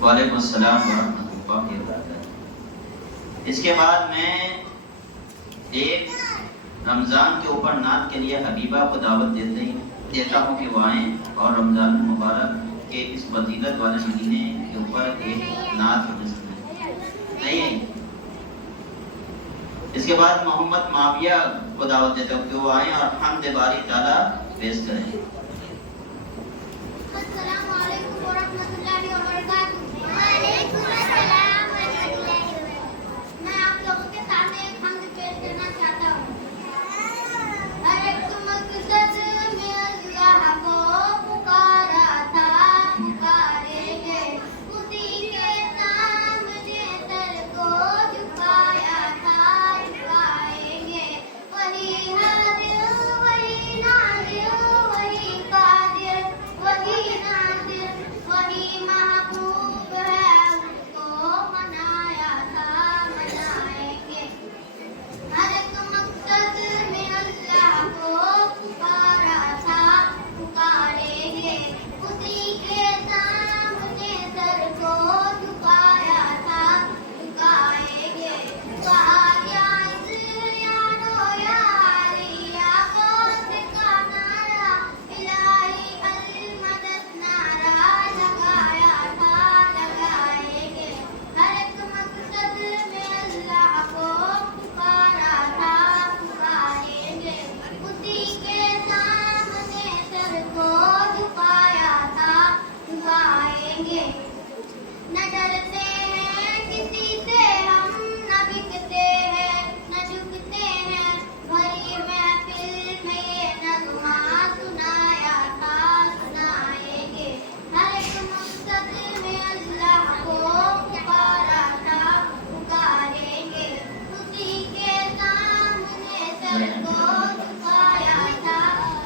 وعلیکم السلام ورحمۃ اللہ وبرکاتہ۔ اس کے بعد میں ایک رمضان کے اوپر نعت کے لیے حبیبہ کو دعوت دیتا ہوں کہ وہ آئیں اور رمضان المبارک کے اس فضیلت والے مہینے کے اوپر ایک نعت نہیں ہے۔ اس کے بعد محمد معاویہ کو دعوت دیتا ہوں کہ وہ آئیں اور حمد باری تعالیٰ پیش کریں۔ السلام علیکم ورحمۃ اللہ وبرکاتہ۔ وعلیکم السلام ورحمۃ اللہ وبرکاتہ۔ میں آپ لوگوں کے سامنے ایک حمد پیش کرنا چاہتا ہوں۔ ہر ایک مقصد میں اللہ کو پکارا تھا، پکاریں گے اسی کے سامنے سر کو جھکایا تھا، جھکائیں گے وہی حاضر وہی ناظر وہی قادر وہی ناظر وہی محبوب ہے، اس کو منایا تھا، منائیں گے۔ ہر ایک مقصد میں اللہ کو پکارا تھا، پکاریں گے اسی کے سامنے سر کو جھکایا تھا، جھکائیں گے۔ کہا یا یارو یاری یا غوث کا نعرہ، الہی المدد نعرہ لگایا تھا، لگائیں گے۔ ہر ایک مقصد میں اللہ کو پکارا تھا، پکاریں گے اسی کے سامنے سر کو جھکایا تھا، جھکائیں گے۔ نہ ڈرتے ہیں کسی سے ہم، نہ بکتے ہیں نہ جھکتے ہیں، بھری محفل میں یہ نغمہ سنایا تھا، سنائیں گے۔ ہر ایک مقصد میں اللہ کو پکارا تھا، پکاریں گے اسی کے سامنے سر کو جھکایا تھا،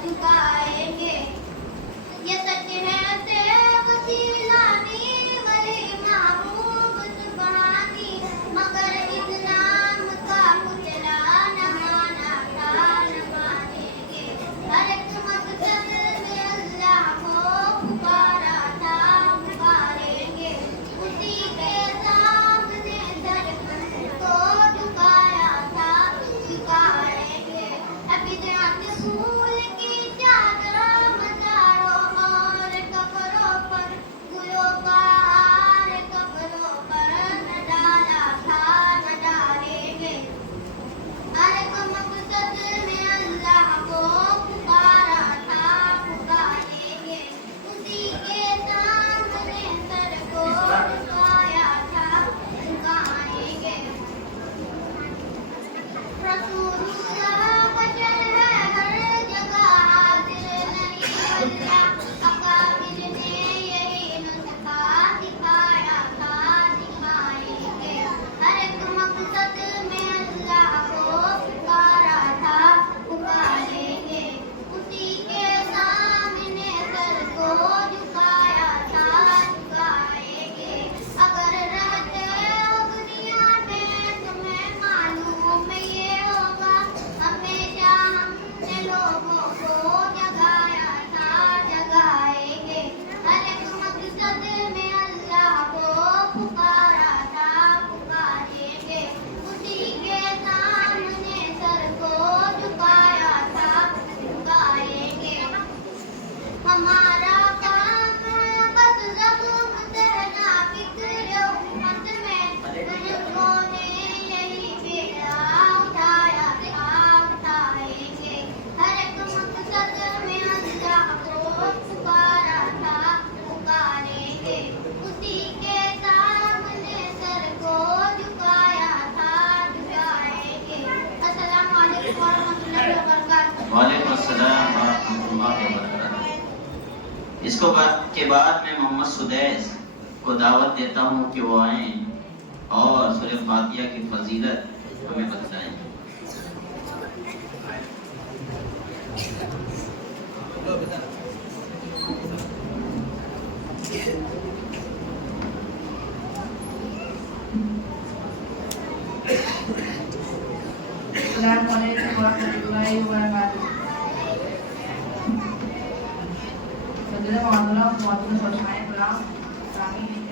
جھکائیں گے۔ یہ سچ ہے سے وسیلانی ولی محبوب سبحانی، مگر اس نام کا پتلا نہ مانا تھا، نہ مانیں گے۔ ہر ایک مقصد میں اللہ کو پکارا تھا، پکاریں گے اسی کے سامنے سر کو جھکایا تھا، جھکائیں گے۔ بدعت پھول کی چادر مزاروں اور قبروں پر، گلوں کا ہار قبروں پر نہ ڈالا تھا، نہ ڈالیں گے۔ ہر ایک مقصد میں اللہ کو پکارا تھا، پکاریں گے اسی کے سامنے سر کو جھکایا تھا، جھکائیں گے۔ رسول اللہ بشر ہے ہر جگہ حاضر، نہیں اللہ اکابر نے یہی نسخہ دکھایا تھا، دکھائیں گے۔ ہر ایک مقصد میں اللہ کو پکارا تھا، پکاریں گے اسی کے سامنے سر کو جھکایا تھا، جھکائیں گے۔ اگر رہتے ہو دنیا میں تمہیں معلوم یہ ہوگا، ہمیشہ ہم نے لوگوں کو جگایا تھا، جگائیں گے۔ ہر ایک مقصد میں اللہ کو پکارا تھا، پکاریں گے اسی کے سامنے سر کو جھکایا تھا، جھکائیں گے۔ ہمارا کام ہے بس زخم سہنا فکر امت میں، بزرگوں نے یہی بیڑا اٹھایا تھا، اٹھائیں گے۔ ہر ایک مقصد میں اللہ کو پکارا تھا، پکاریں گے اسی کے سامنے سر کو جھکایا تھا، جھکائیں گے۔ السلام علیکم ورحمۃ اللہ وبرکاتہ۔ وعلیکم السلام ورحمۃ اللہ وبرکاتہ۔ اس کے بعد میں محمد سدیس کو دعوت دیتا ہوں کہ وہ آئیں اور سورہ فاتحہ کی فضیلت ہمیں بتائیں۔ السلام علیکم ورحمۃ اللہ وبرکاتہ۔ صدر معاملہ معظم فرمائے غلام